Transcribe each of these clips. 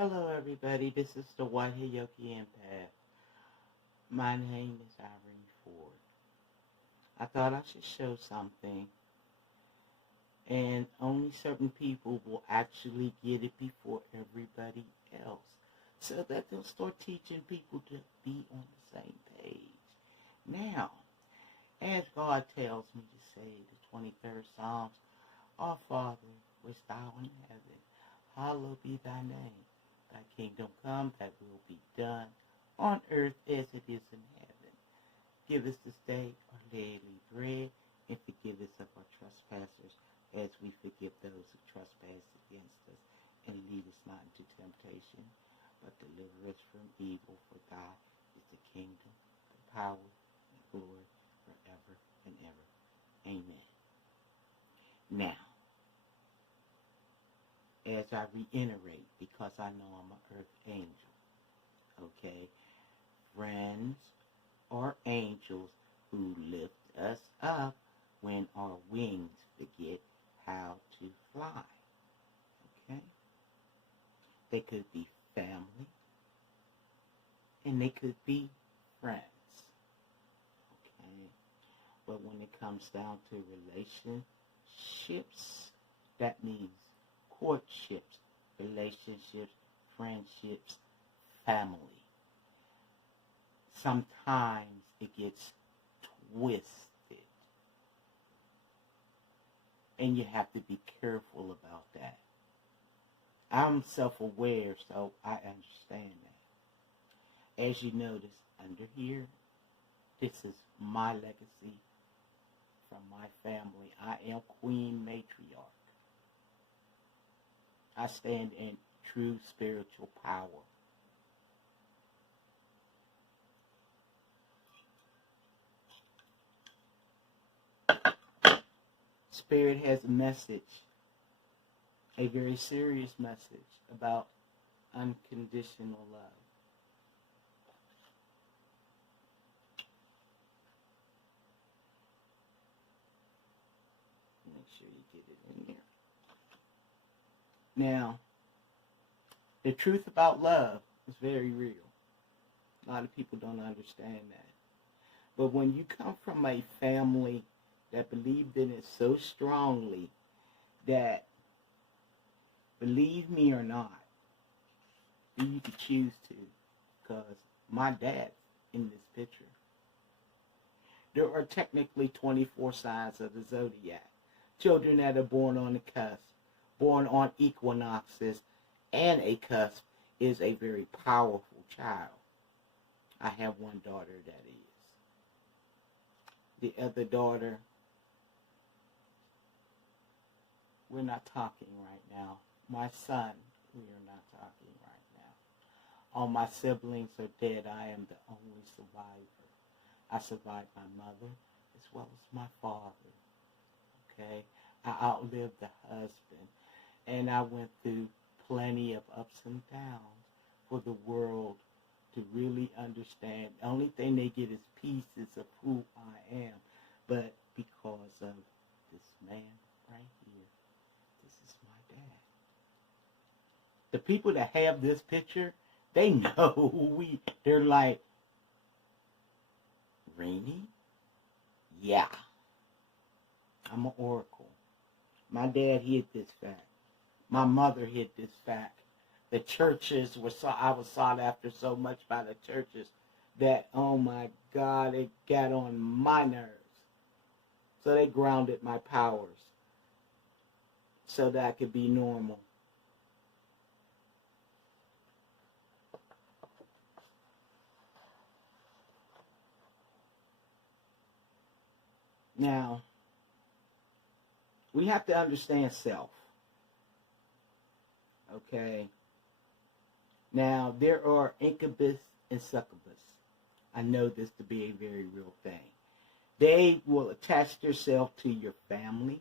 Hello everybody, this is the Whitehead Yogi Empath. My name is Irene Ford. I thought I should show something, and only certain people will actually get it before everybody else, so that they'll start teaching people to be on the same page. Now, as God tells me to say the 23rd Psalms, Our Father, which thou in heaven, hallowed be thy name. Thy kingdom come, thy will be done, on earth as it is in heaven. Give us this day our daily bread, and forgive us of our trespasses, as we forgive those who trespass against us. And lead us not into temptation, but deliver us from evil. For God is the kingdom, the power, and the glory, forever and ever. Amen. Now, as I reiterate, because I know I'm an earth angel, okay? Friends are angels who lift us up when our wings forget how to fly, okay? They could be family, and they could be friends, okay? But when it comes down to relationships, that means courtships, relationships, friendships, family. Sometimes it gets twisted. And you have to be careful about that. I'm self-aware, so I understand that. As you notice under here, this is my legacy from my family. I am Queen Matriarch. I stand in true spiritual power. Spirit has a message, a very serious message about unconditional love. Make sure you get it in here. Now, the truth about love is very real. A lot of people don't understand that. But when you come from a family that believed in it so strongly that, believe me or not, you could choose to, because my dad's in this picture. There are technically 24 signs of the zodiac. Children that are born on the cusp, born on equinoxes and a cusp, is a very powerful child. I have one daughter that is. The other daughter, we're not talking right now. My son, we are not talking right now. All my siblings are dead. I am the only survivor. I survived my mother as well as my father. Okay? I outlived the husband. And I went through plenty of ups and downs for the world to really understand. The only thing they get is pieces of who I am. But because of this man right here, this is my dad. The people that have this picture, they know who they're like, Rainy? Yeah. I'm an oracle. My dad hid this fact. My mother hid this fact. The churches I was sought after so much by the churches that, oh my God, it got on my nerves. So they grounded my powers so that I could be normal. Now, we have to understand self. Okay. Now, there are Incubus and Succubus. I know this to be a very real thing. They will attach themselves to your family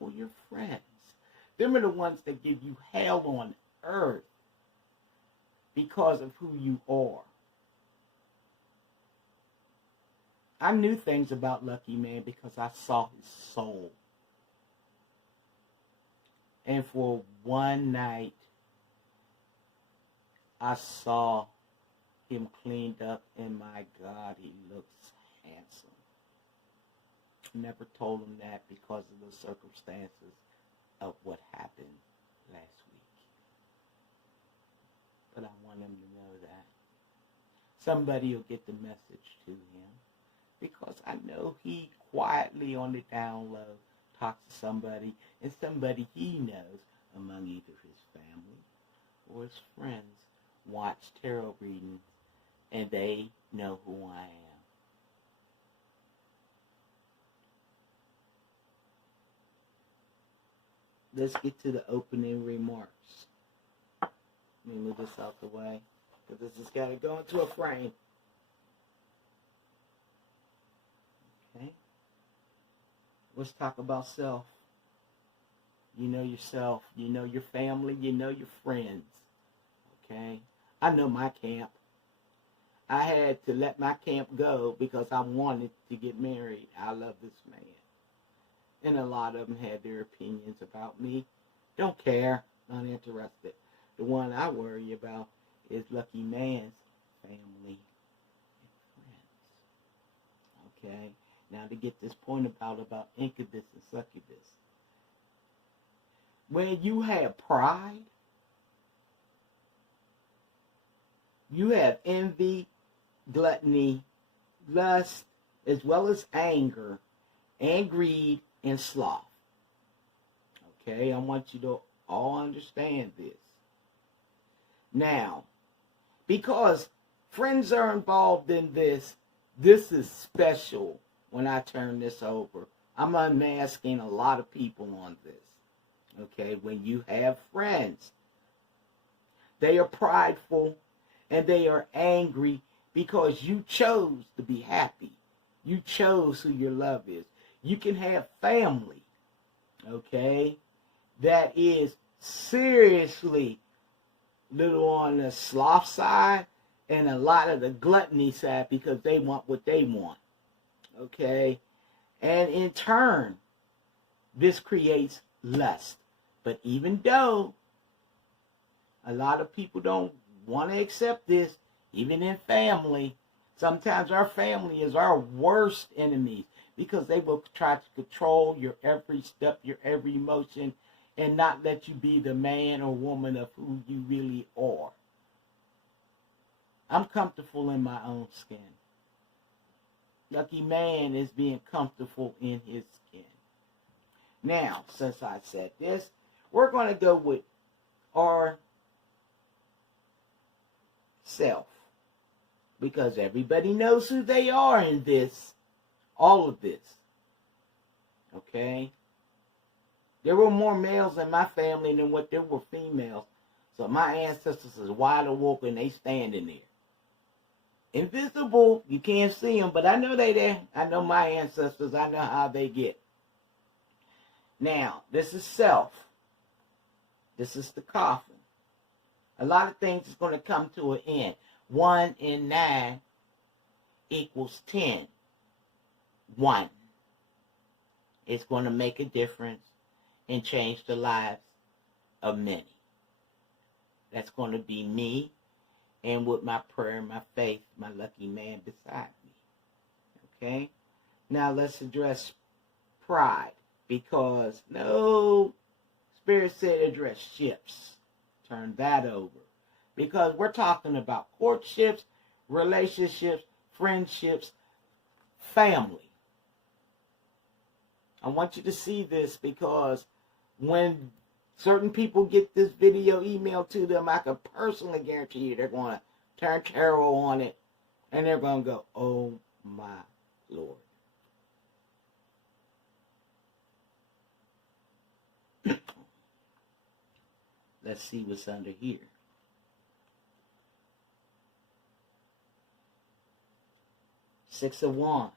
or your friends. Them are the ones that give you hell on earth because of who you are. I knew things about Lucky Man because I saw his soul. And for one night, I saw him cleaned up, and my God, he looks handsome. Never told him that because of the circumstances of what happened last week. But I want him to know that. Somebody will get the message to him, because I know he quietly on the down low talks to somebody, and somebody he knows among either his family or his friends watch tarot readings, and they know who I am. Let's get to the opening remarks. Let me move this out the way, because this has got to go into a frame. Okay? Let's talk about self. You know yourself. You know your family. You know your friends. Okay? I know my camp. I had to let my camp go because I wanted to get married. I love this man. And a lot of them had their opinions about me. Don't care. Not interested. The one I worry about is Lucky Man's family and friends. Okay? Now to get this point about Incubus and Succubus. When you have pride, you have envy, gluttony, lust, as well as anger, and greed, and sloth. Okay, I want you to all understand this. Now, because friends are involved in this, this is special when I turn this over. I'm unmasking a lot of people on this. Okay, when you have friends, they are prideful and they are angry because you chose to be happy. You chose who your love is. You can have family, okay, that is seriously little on the sloth side and a lot of the gluttony side because they want what they want, okay? And in turn, this creates lust. But even though a lot of people don't want to accept this, even in family, sometimes our family is our worst enemies because they will try to control your every step, your every emotion, and not let you be the man or woman of who you really are. I'm comfortable in my own skin. Lucky Man is being comfortable in his skin. Now, since I said this, we're going to go with our self. Because everybody knows who they are in this. All of this. Okay? There were more males in my family than what there were females. So my ancestors is wide awake and they standing there. Invisible, you can't see them, but I know they there. I know my ancestors. I know how they get. Now, this is self. This is the coffin. A lot of things is going to come to an end. 1 and 9 equals 10. 1. It's going to make a difference and change the lives of many. That's going to be me, and with my prayer and my faith, my lucky man beside me. Okay? Now let's address pride, because no, Spirit said address ships. Turn that over. Because we're talking about courtships, relationships, friendships, family. I want you to see this because when certain people get this video emailed to them, I can personally guarantee you they're going to turn tarot on it and they're going to go, oh my Lord. Let's see what's under here. Six of Wands.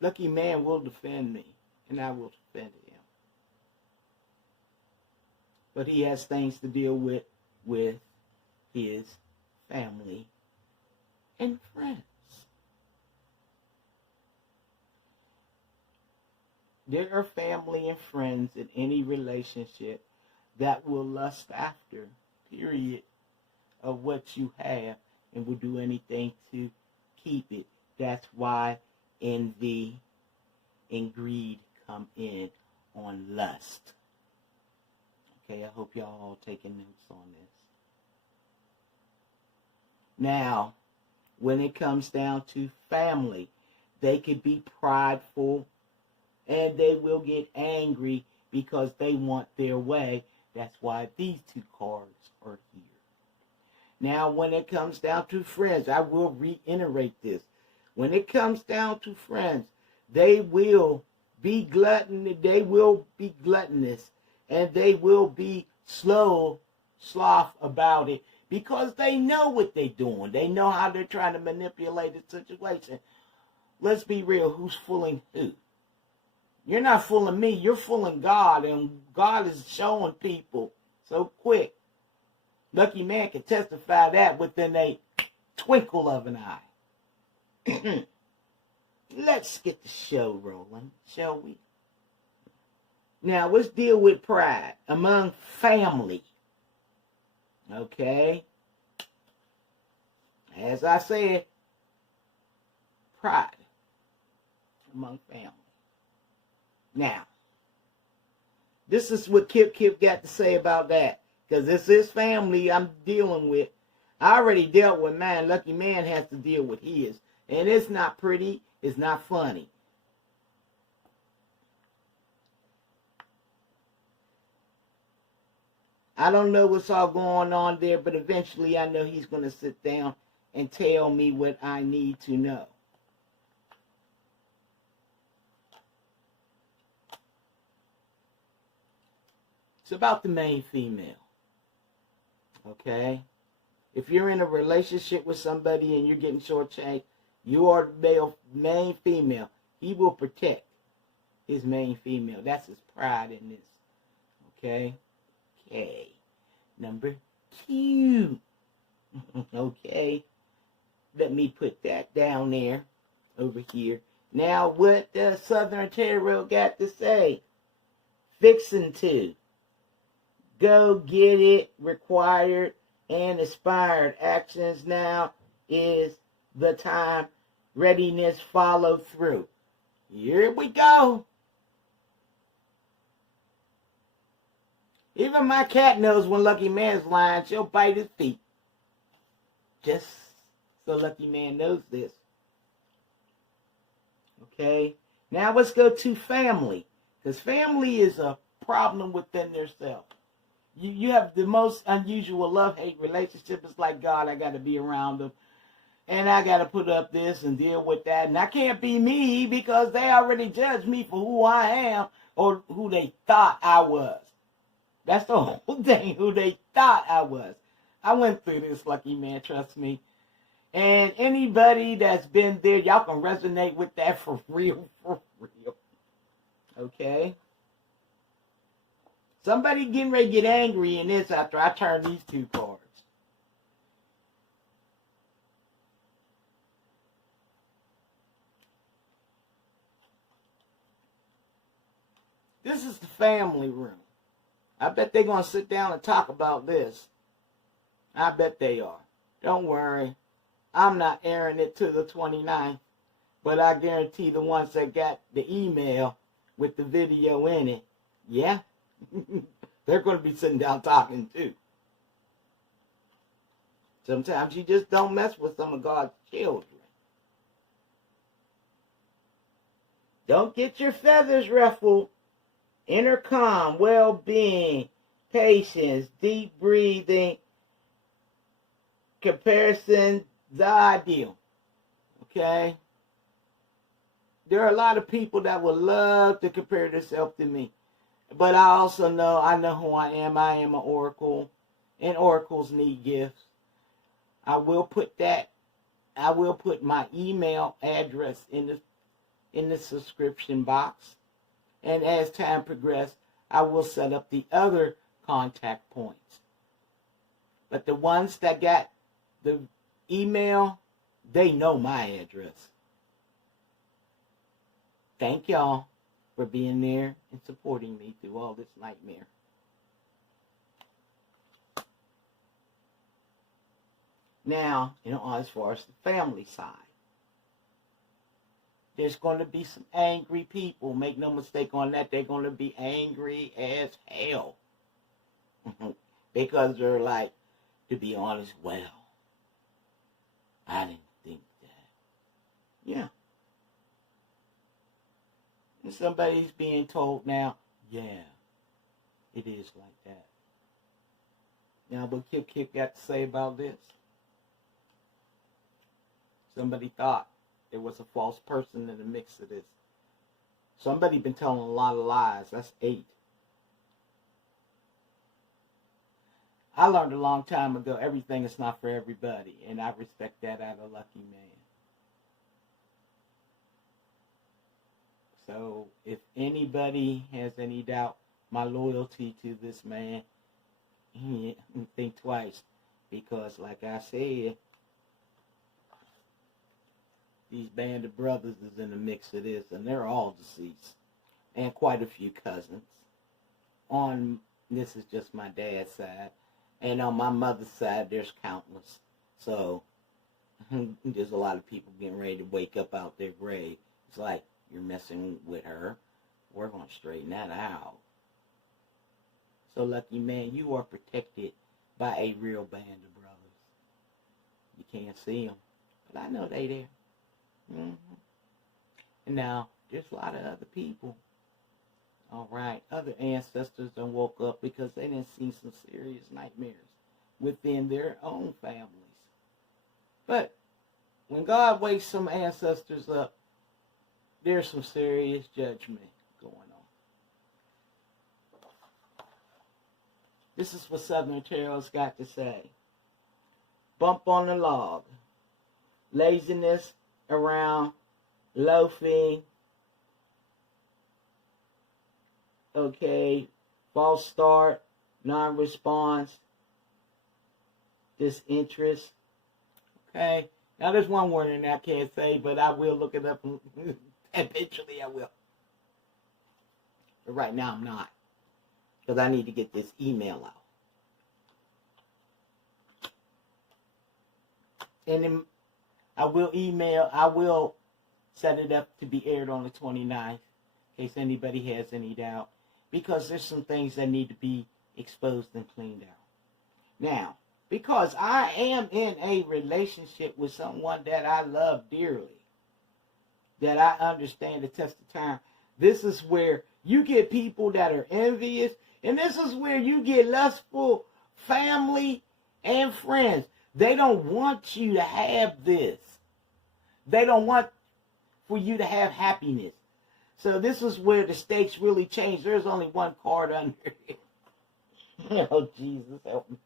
Lucky Man will defend me, and I will defend him. But he has things to deal with his family and friends. There are family and friends in any relationship that will lust after, period, of what you have and will do anything to keep it. That's why envy and greed come in on lust. Okay, I hope y'all all taking notes on this. Now, when it comes down to family, they could be prideful and they will get angry because they want their way. That's why these two cards are here. Now, when it comes down to friends, I will reiterate this. When it comes down to friends, they will be gluttonous, and they will be sloth about it because they know what they're doing. They know how they're trying to manipulate the situation. Let's be real, who's fooling who? You're not fooling me, you're fooling God, and God is showing people so quick. Lucky man can testify that within a twinkle of an eye. Let's get the show rolling, shall we? Now, let's deal with pride among family. Okay? As I said, pride among family. Now, this is what Kip got to say about that. Because this is family I'm dealing with. I already dealt with mine. Lucky man has to deal with his. And it's not pretty. It's not funny. I don't know what's all going on there, but eventually I know he's going to sit down and tell me what I need to know. It's about the main female. Okay? If you're in a relationship with somebody and you're getting shortchanged, you are the main female. He will protect his main female. That's his pride in this. Okay? Okay. Number 2. Okay? Let me put that down there, over here. Now, what does Southern Tarot got to say? Fixing to. Go get it, required and aspired. Actions now is the time. Readiness, follow through. Here we go. Even my cat knows when Lucky Man's lying. She'll bite his feet. Just so Lucky Man knows this. Okay? Now let's go to family. Because family is a problem within themselves. You have the most unusual love-hate relationship. It's like, God, I got to be around them. And I got to put up this and deal with that. And I can't be me because they already judged me for who I am or who they thought I was. That's the whole thing, who they thought I was. I went through this, Lucky Man, trust me. And anybody that's been there, y'all can resonate with that for real, for real. Okay? Somebody getting ready to get angry in this after I turn these 2 cards. This is the family room. I bet they're going to sit down and talk about this. I bet they are. Don't worry. I'm not airing it to the 29th. But I guarantee the ones that got the email with the video in it, yeah, they're going to be sitting down talking too. Sometimes you just don't mess with some of God's children. Don't get your feathers ruffled. Inner calm, well-being, patience, deep breathing, comparison, the ideal. Okay? There are a lot of people that would love to compare themselves to me. But I also know, I know who I am. I am an oracle. And oracles need gifts. I will put my email address in the subscription box. And as time progresses, I will set up the other contact points. But the ones that got the email, they know my address. Thank y'all for being there and supporting me through all this nightmare. Now, as far as the family side, there's going to be some angry people. Make no mistake on that. They're going to be angry as hell. Because they're like, to be honest, well, I didn't think that. Yeah. And somebody's being told now, yeah, it is like that. Now, what Kip got to say about this? Somebody thought there was a false person in the mix of this. Somebody been telling a lot of lies. That's 8. I learned a long time ago, everything is not for everybody, and I respect that out of Lucky Man. So, if anybody has any doubt my loyalty to this man, think twice, because like I said, these band of brothers is in the mix of this, and they're all deceased, and quite a few cousins. This is just my dad's side, and on my mother's side, there's countless. So, there's a lot of people getting ready to wake up out their grave. It's like, you're messing with her. We're going to straighten that out. So, Lucky Man, you are protected by a real band of brothers. You can't see them, but I know they there. And now, there's a lot of other people. All right, other ancestors done woke up because they didn't see some serious nightmares within their own families. But when God wakes some ancestors up, there's some serious judgment going on. This is what Southern Tarot's got to say. Bump on the log. Laziness around loafing. Okay. False start. Non-response. Disinterest. Okay. Now there's one word in there I can't say, but I will look it up. Eventually I will. But right now I'm not. Because I need to get this email out. And then I will set it up to be aired on the 29th, in case anybody has any doubt. Because there's some things that need to be exposed and cleaned out. Now, because I am in a relationship with someone that I love dearly, that I understand the test of time, this is where you get people that are envious, and this is where you get lustful family and friends. They don't want you to have this. They don't want for you to have happiness. So this is where the stakes really change. There's only one card under it. Oh, Jesus, help me.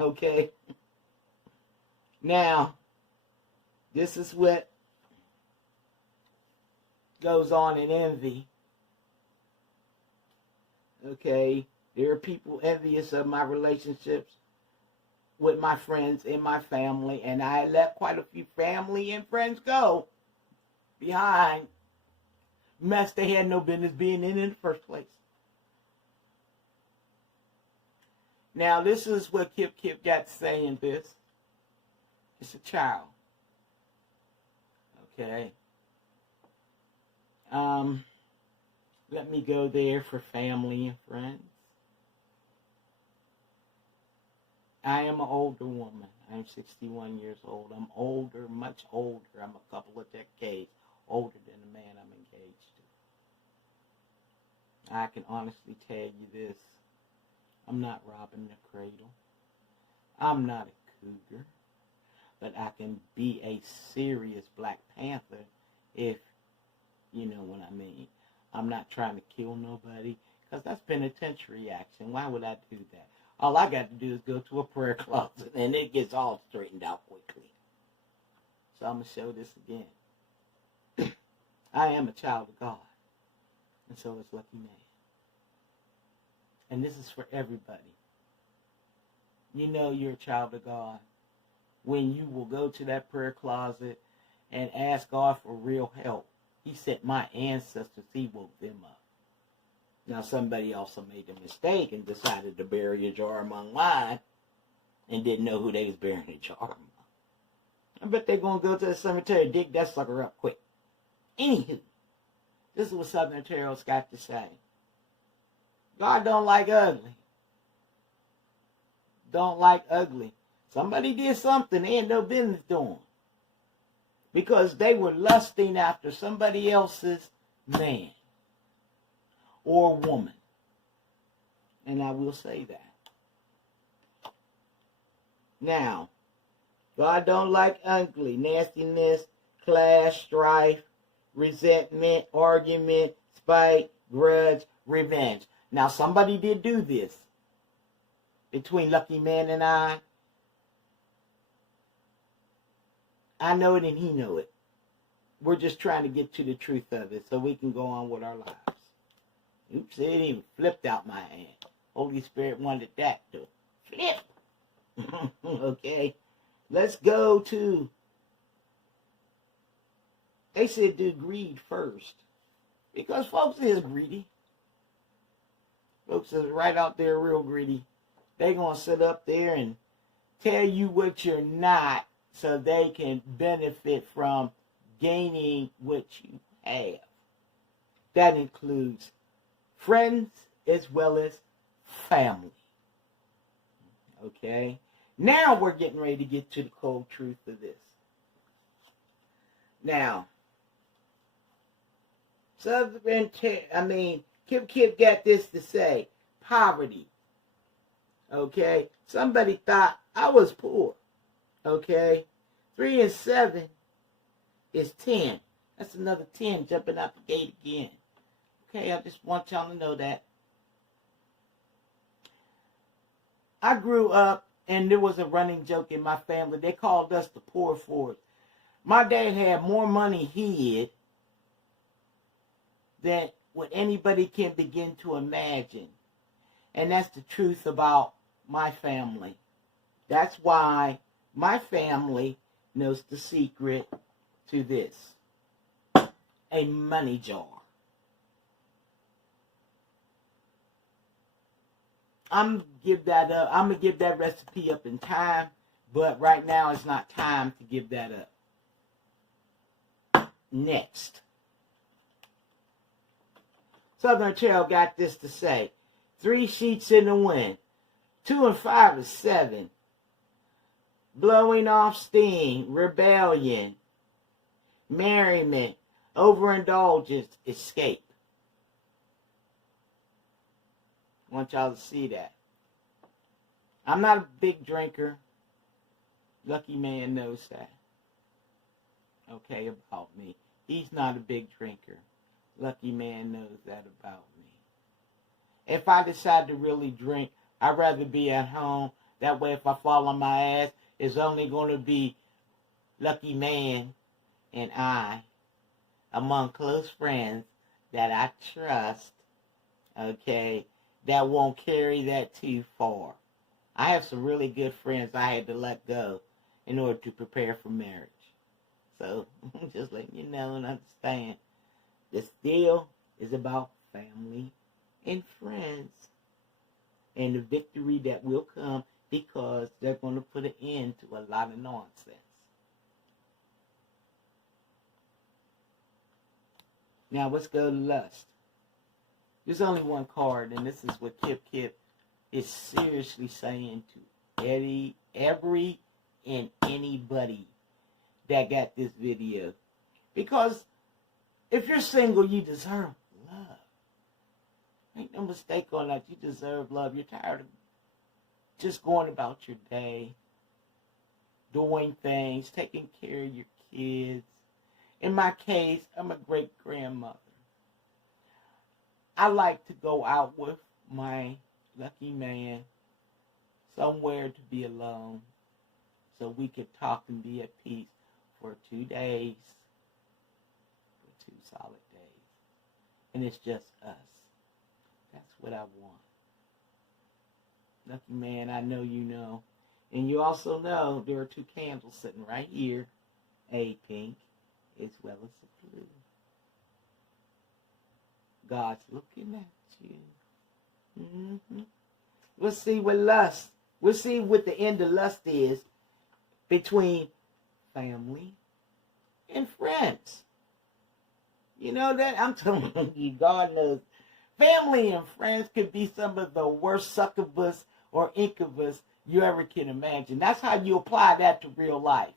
Okay. Now, this is what goes on in envy. Okay. There are people envious of my relationships with my friends and my family, and I let quite a few family and friends go behind mess they had no business being in the first place. Now, this is what Kip got to say in this. It's a child. Okay. Let me go there for family and friends. I am an older woman. I'm 61 years old. I'm older, much older. I'm a couple of decades older than the man I'm engaged to. I can honestly tell you this. I'm not robbing the cradle. I'm not a cougar. But I can be a serious Black Panther if you know what I mean. I'm not trying to kill nobody because that's penitentiary action. Why would I do that? All I got to do is go to a prayer closet and it gets all straightened out quickly. So I'm going to show this again. I am a child of God. And so is Lucky Man. And this is for everybody. You know you're a child of God when you will go to that prayer closet and ask God for real help. He said, my ancestors, he woke them up. Now, somebody also made a mistake and decided to bury a jar among mine. and didn't know who they was burying in jar. I bet they're going to go to the cemetery and dig that sucker up quick. Anywho, this is what Southern Tarot's got to say. God don't like ugly. Don't like ugly. Somebody did something they had no business doing. Because they were lusting after somebody else's man or woman. And I will say that. Now, God don't like ugly, nastiness, clash, strife, resentment, argument, spite, grudge, revenge. Now, somebody did do this between Lucky Man and I. I know it and he know it. We're just trying to get to the truth of it so we can go on with our lives. Oops, it even flipped out my hand. Holy Spirit wanted that to flip. Okay. Let's go to, they said do greed first. Because folks is greedy. Folks is right out there real greedy. They're going to sit up there and tell you what you're not so they can benefit from gaining what you have. That includes friends as well as family. Okay? Now we're getting ready to get to the cold truth of this. Now, Kip got this to say. Poverty. Okay? Somebody thought I was poor. Okay? 3 and 7 is 10. That's another 10 jumping out the gate again. Okay, I just want y'all to know that. I grew up and there was a running joke in my family. They called us the poor Fords. My dad had more money hid than what anybody can begin to imagine. And that's the truth about my family. That's why my family knows the secret to this. A money jar. I'm going to give that up. I'm going to give that recipe up in time. But right now it's not time to give that up. Next. Southern Trail got this to say. 3 sheets in the wind. 2 and 5 is 7. Blowing off steam. Rebellion. Merriment. Overindulgence. Escape. I want y'all to see that. I'm not a big drinker. Lucky Man knows that. Okay, about me. He's not a big drinker. Lucky Man knows that about me. If I decide to really drink, I'd rather be at home. That way if I fall on my ass, it's only going to be Lucky Man and I among close friends that I trust. Okay, that won't carry that too far. I have some really good friends I had to let go in order to prepare for marriage. So, just letting you know and understand. This deal is about family and friends. And the victory that will come because they're going to put an end to a lot of nonsense. Now, let's go to lust. There's only one card, and this is what Kip is seriously saying to every and anybody that got this video. Because if you're single, you deserve love. Make no mistake on that. You deserve love. You're tired of just going about your day, doing things, taking care of your kids. In my case, I'm a great-grandmother. I like to go out with my lucky man somewhere to be alone so we can talk and be at peace for 2 days, for 2 solid days. And it's just us. That's what I want. Lucky man, I know you know. And you also know there are 2 candles sitting right here, a pink as well as a blue. God's looking at you. Let's see what lust We'll see what the end of lust is between family and friends. You know that? I'm telling you, God knows. Family and friends could be some of the worst succubus or incubus you ever can imagine. That's how you apply that to real life.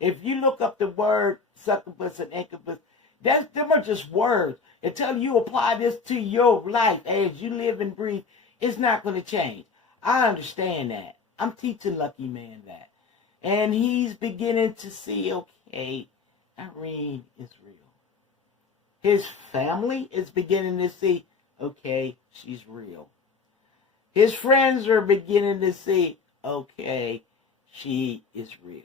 If you look up the word succubus and incubus, them are just words. Until you apply this to your life as you live and breathe, it's not going to change. I understand that. I'm teaching Lucky Man that. And he's beginning to see, okay, Irene is real. His family is beginning to see, okay, she's real. His friends are beginning to see, okay, she is real.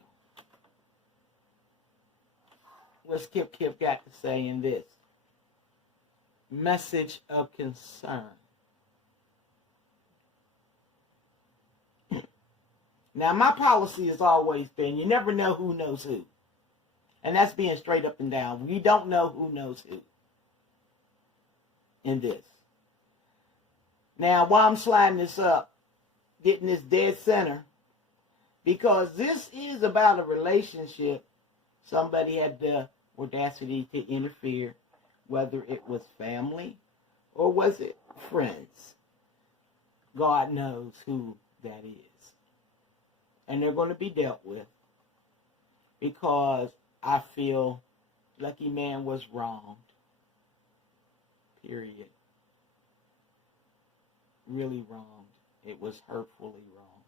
What's Kip got to say in this? Message of concern. Now, my policy has always been, you never know who knows who. And that's being straight up and down. We don't know who knows who in this. Now, while I'm sliding this up, getting this dead center, because this is about a relationship, somebody had the audacity to interfere, whether it was family or was it friends. God knows who that is. And they're going to be dealt with, because I feel Lucky Man was wronged. Period. Really wronged. It was hurtfully wrong.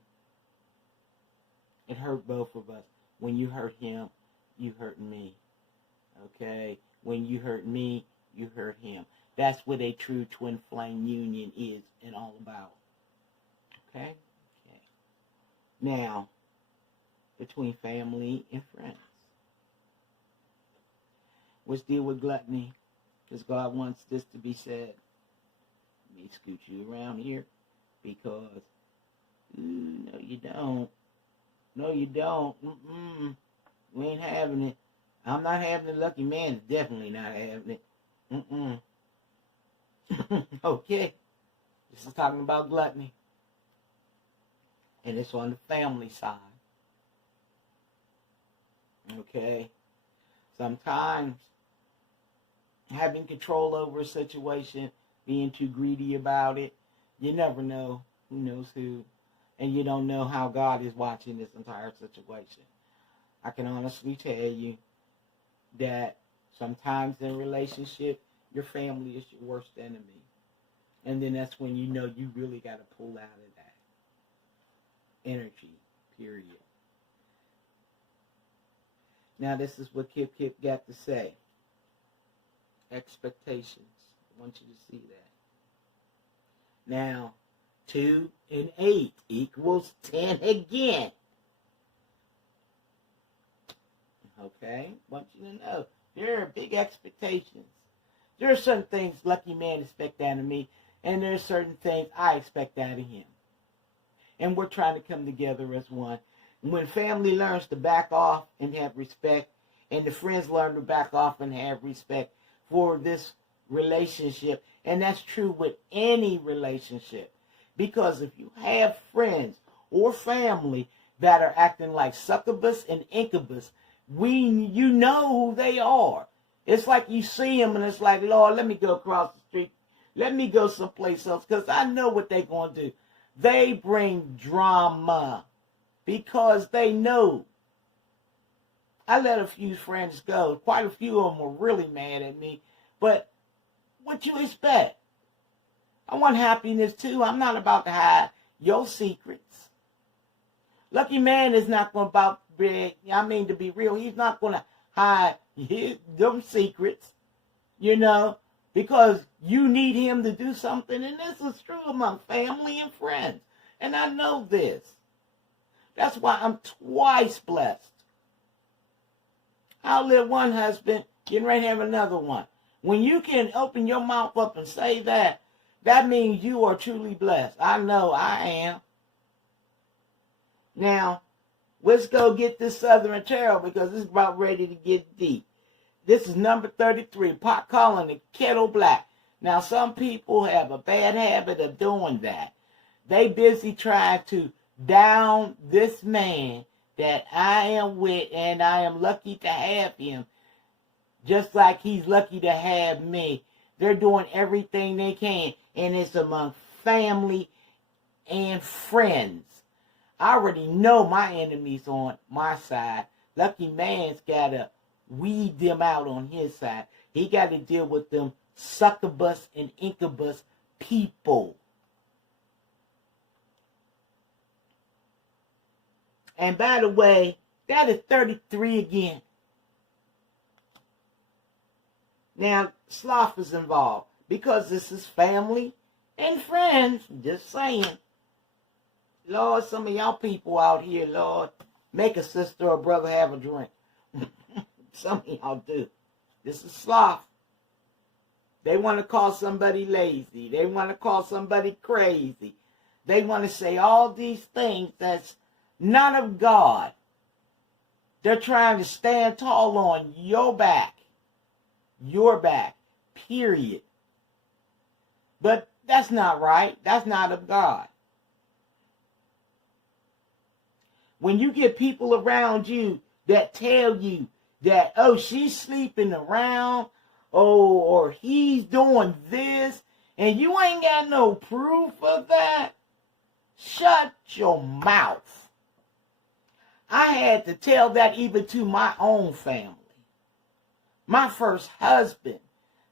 It hurt both of us. When you hurt him, you hurt me. Okay? When you hurt me, you hurt him. That's what a true twin flame union is and all about. Okay? Okay. Now, between family and friends. Let's deal with gluttony, because God wants this to be said. Let me scoot you around here, because, no you don't. No you don't. We ain't having it. I'm not having it. Lucky Man is definitely not having it. Okay. This is talking about gluttony. And it's on the family side. Okay? Sometimes having control over a situation, being too greedy about it, you never know who knows who. And you don't know how God is watching this entire situation. I can honestly tell you that sometimes in a relationship, your family is your worst enemy. And then that's when you know you really got to pull out of that energy, period. Now this is what Kip got to say. Expectations. I want you to see that. Now, 2 and 8 equals 10 again. Okay? I want you to know there are big expectations. There are certain things Lucky Man expects out of me, and there are certain things I expect out of him. And we're trying to come together as one. When family learns to back off and have respect, and the friends learn to back off and have respect for this relationship, and that's true with any relationship. Because if you have friends or family that are acting like succubus and incubus, you know who they are. It's like you see them and it's like, Lord, let me go across the street. Let me go someplace else, because I know what they're going to do. They bring drama because they know. I let a few friends go. Quite a few of them were really mad at me. But what you expect? I want happiness too. I'm not about to hide your secrets. Lucky Man is not going to be real. He's not going to hide them secrets, because you need him to do something. And this is true among family and friends. And I know this. That's why I'm twice blessed. I'll live one husband, getting ready to have another one. When you can open your mouth up and say that, that means you are truly blessed. I know I am. Now, let's go get this Southern Tarot, because it's about ready to get deep. This is number 33, pot calling the kettle black. Now, some people have a bad habit of doing that. They busy trying to down this man that I am with, and I am lucky to have him, just like he's lucky to have me. They're doing everything they can, and it's among family and friends. I already know my enemies on my side. Lucky man's got to weed them out on his side. He got to deal with them succubus and incubus people. And by the way, that is 33 again. Now, sloth is involved because this is family and friends. Just saying. Lord, some of y'all people out here, Lord, make a sister or brother have a drink. Some of y'all do. This is sloth. They want to call somebody lazy. They want to call somebody crazy. They want to say all these things that's not of God. They're trying to stand tall on your back. Your back. Period. But that's not right. That's not of God. When you get people around you that tell you that, oh, she's sleeping around, oh, or he's doing this, and you ain't got no proof of that, shut your mouth. I had to tell that even to my own family. My first husband,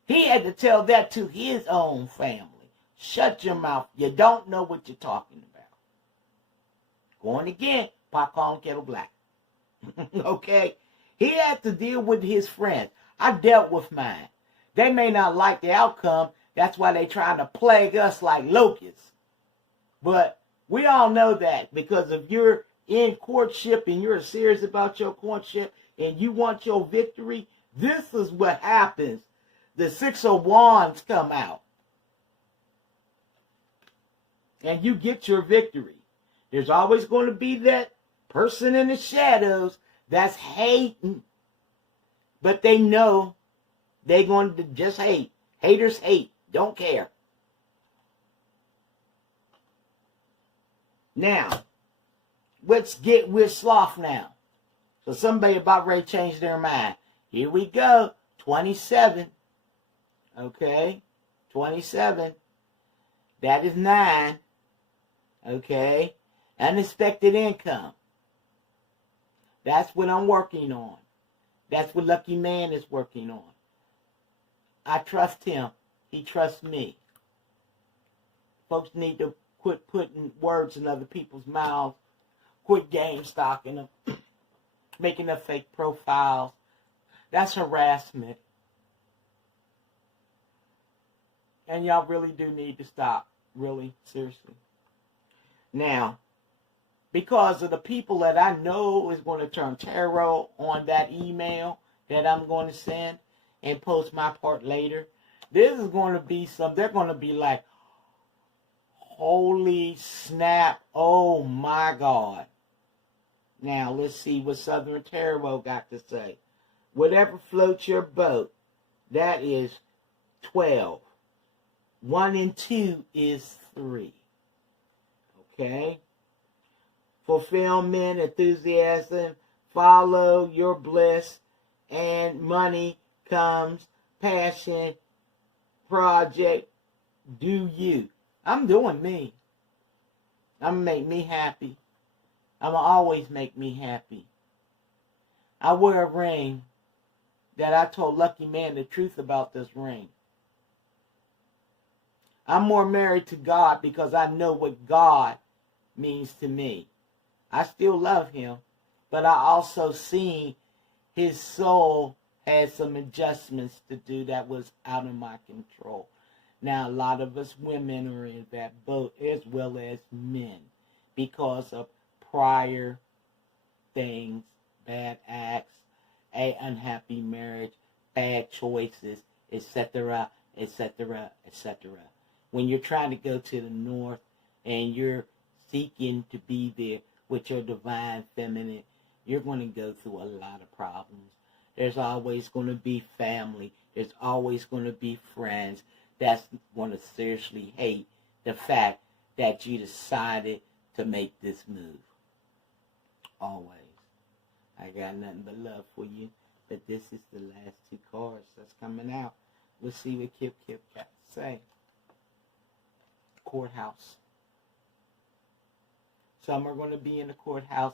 he had to tell that to his own family. Shut your mouth. You don't know what you're talking about. Going again, popcorn kettle black. Okay? He had to deal with his friends. I dealt with mine. They may not like the outcome. That's why they trying to plague us like locusts. But we all know that, because if you're in courtship and you're serious about your courtship and you want your victory, this is what happens. The 6 of Wands come out. And you get your victory. There's always going to be that person in the shadows that's hating. But they know they're going to just hate. Haters hate. Don't care. Now, let's get with sloth now. So somebody about ready to change their mind. Here we go. 27. Okay. 27. That is 9. Okay. Unexpected income. That's what I'm working on. That's what Lucky Man is working on. I trust him. He trusts me. Folks need to quit putting words in other people's mouths. Quit game stalking them. Making up fake profiles. That's harassment. And y'all really do need to stop. Really, seriously. Now, because of the people that I know is going to turn tarot on that email that I'm going to send and post my part later, this is going to be they're going to be like, holy snap, oh my God. Now, let's see what Southern Tarot got to say. Whatever floats your boat, that is 12. 1 and 2 is 3. Okay? Fulfillment, enthusiasm, follow your bliss, and money comes, passion, project, do you. I'm doing me. I'm going to make me happy. I'm going to always make me happy. I wear a ring that I told Lucky Man the truth about this ring. I'm more married to God because I know what God means to me. I still love him, but I also seen his soul had some adjustments to do that was out of my control. Now, a lot of us women are in that boat as well as men because of prior things, bad acts, an unhappy marriage, bad choices, etc., etc., etc. When you're trying to go to the north and you're seeking to be there with your divine feminine, you're going to go through a lot of problems. There's always going to be family. There's always going to be friends that's going to seriously hate the fact that you decided to make this move. Always. I got nothing but love for you. But this is the last 2 cards that's coming out. We'll see what Kip got to say. Courthouse. Some are going to be in the courthouse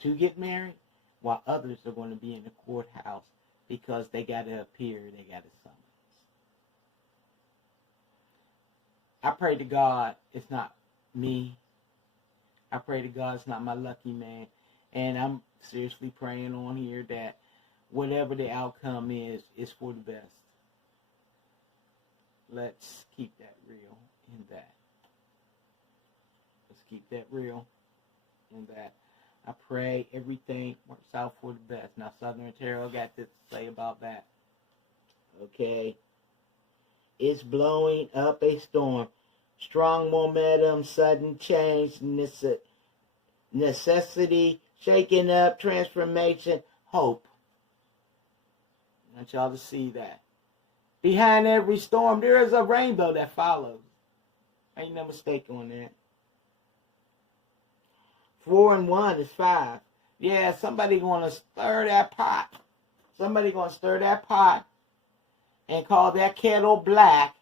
to get married, while others are going to be in the courthouse because they got to appear, they got to summons. I pray to God it's not me. I pray to God it's not my lucky man. And I'm seriously praying on here that whatever the outcome is for the best. Let's keep that real in that. Let's keep that real in that. I pray everything works out for the best. Now, Southern Tarot got this to say about that. Okay. It's blowing up a storm. Strong momentum, sudden change, necessity, shaking up, transformation, hope. I want y'all to see that. Behind every storm, there is a rainbow that follows. Ain't no mistake on that. 4 and 1 is 5. Yeah, somebody going to stir that pot. Somebody going to stir that pot and call that kettle black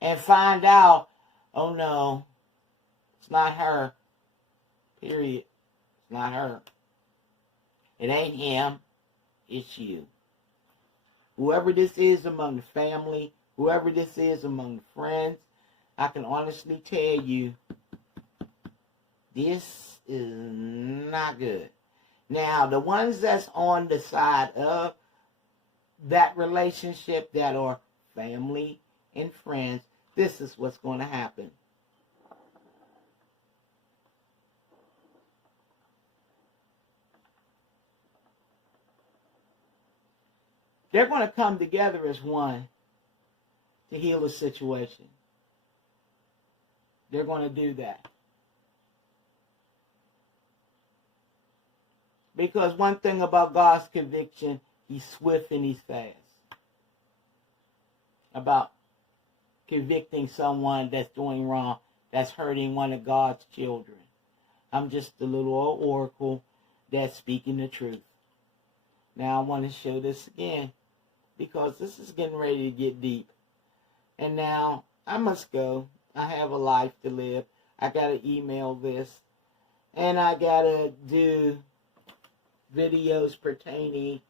and find out, oh no, it's not her. Period. It's not her. It ain't him. It's you. Whoever this is among the family, whoever this is among the friends, I can honestly tell you, this is not good. Now, the ones that's on the side of that relationship that are family and friends, this is what's going to happen. They're going to come together as one to heal the situation. They're going to do that. Because one thing about God's conviction, he's swift and he's fast. About convicting someone that's doing wrong, that's hurting one of God's children. I'm just a little old oracle that's speaking the truth. Now I want to show this again because this is getting ready to get deep. And now I must go. I have a life to live. I got to email this. And I got to do videos pertaining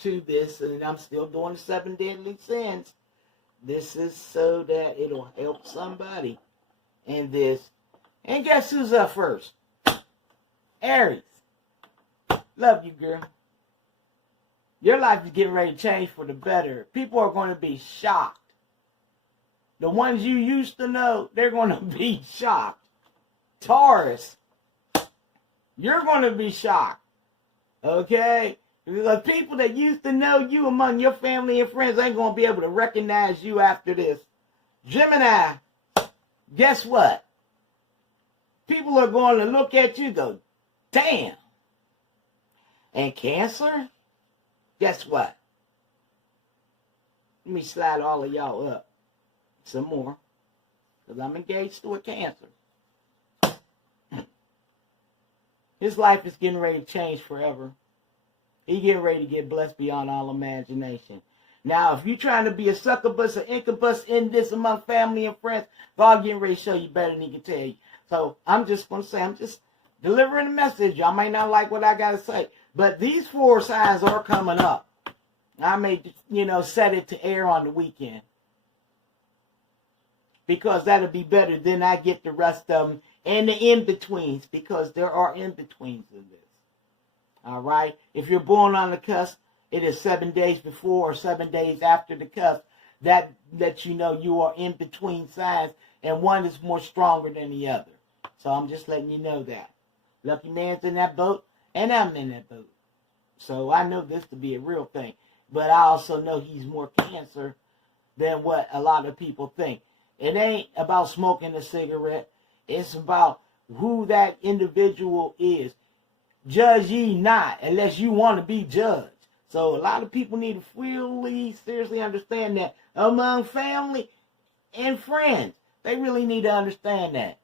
to this. And I'm still doing the 7 deadly sins. This is so that it'll help somebody in this. And guess who's up first? Aries. Love you, girl. Your life is getting ready to change for the better. People are going to be shocked. The ones you used to know, they're going to be shocked. Taurus, you're going to be shocked. Okay? Because people that used to know you among your family and friends ain't going to be able to recognize you after this. Gemini, guess what? People are going to look at you and go, damn. And Cancer, guess what? Let me slide all of y'all up some more. Because I'm engaged to a Cancer. His life is getting ready to change forever. He getting ready to get blessed beyond all imagination. Now, if you're trying to be a succubus or incubus in this among family and friends, God getting ready to show you better than he can tell you. So I'm just going to say, I'm just delivering a message. Y'all may not like what I got to say. But these 4 signs are coming up. I may, set it to air on the weekend. Because that'll be better than I get the rest of them and the in-betweens. Because there are in-betweens in this. All right? If you're born on the cusp, it is 7 days before or 7 days after the cusp. That lets you know you are in between signs. And one is more stronger than the other. So I'm just letting you know that. Lucky man's in that boat. And I'm in that boat. So I know this to be a real thing. But I also know he's more Cancer than what a lot of people think. It ain't about smoking a cigarette. It's about who that individual is. Judge ye not unless you want to be judged. So a lot of people need to really seriously understand that among family and friends. They really need to understand that.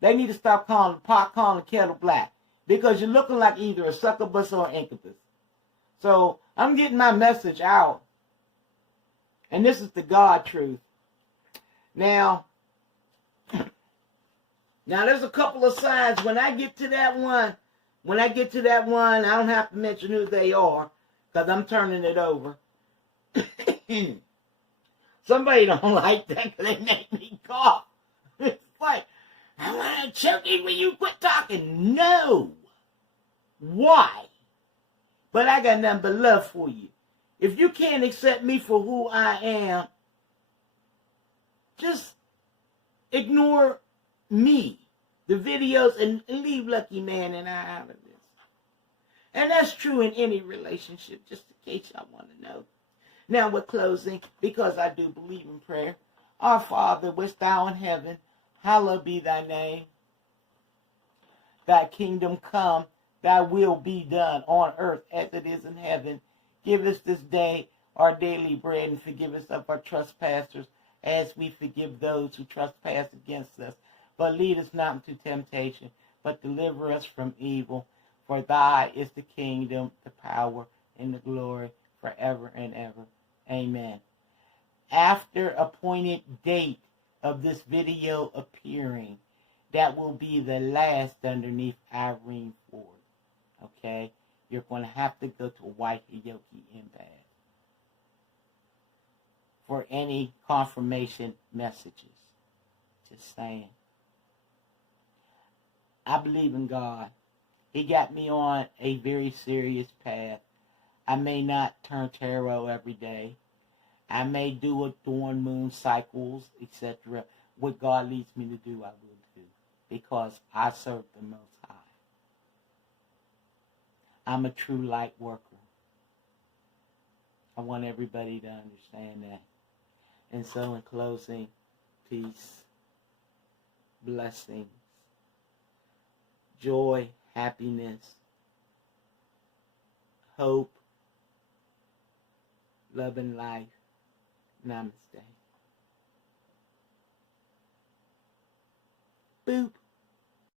They need to stop calling the pot calling the kettle black, because you're looking like either a succubus or an incubus. So I'm getting my message out, and this is the God truth. Now there's a couple of signs. When I get to that one, I don't have to mention who they are, because I'm turning it over. Somebody don't like that because they make me cough. It's like, I want to choke you when you quit talking. No. Why? But I got nothing but love for you. If you can't accept me for who I am, just ignore me, the videos, and leave Lucky Man and I out of this. And that's true in any relationship, just in case y'all want to know. Now we're closing, because I do believe in prayer. Our Father, which thou in heaven, hallowed be thy name. Thy kingdom come, thy will be done on earth as it is in heaven. Give us this day our daily bread, and forgive us of our trespasses, as we forgive those who trespass against us. But lead us not into temptation, but deliver us from evil. For thy is the kingdom, the power, and the glory, forever and ever. Amen. After appointed date of this video appearing, that will be the last underneath Irene Ford. Okay? You're going to have to go to White Yoki Empath for any confirmation messages. Just saying. I believe in God. He got me on a very serious path. I may not turn tarot every day. I may do it during moon cycles, etc. What God leads me to do, I will do, because I serve the Most High. I'm a true light worker. I want everybody to understand that. And so in closing, peace, blessings, joy, happiness, hope, love and life. Namaste. Boop.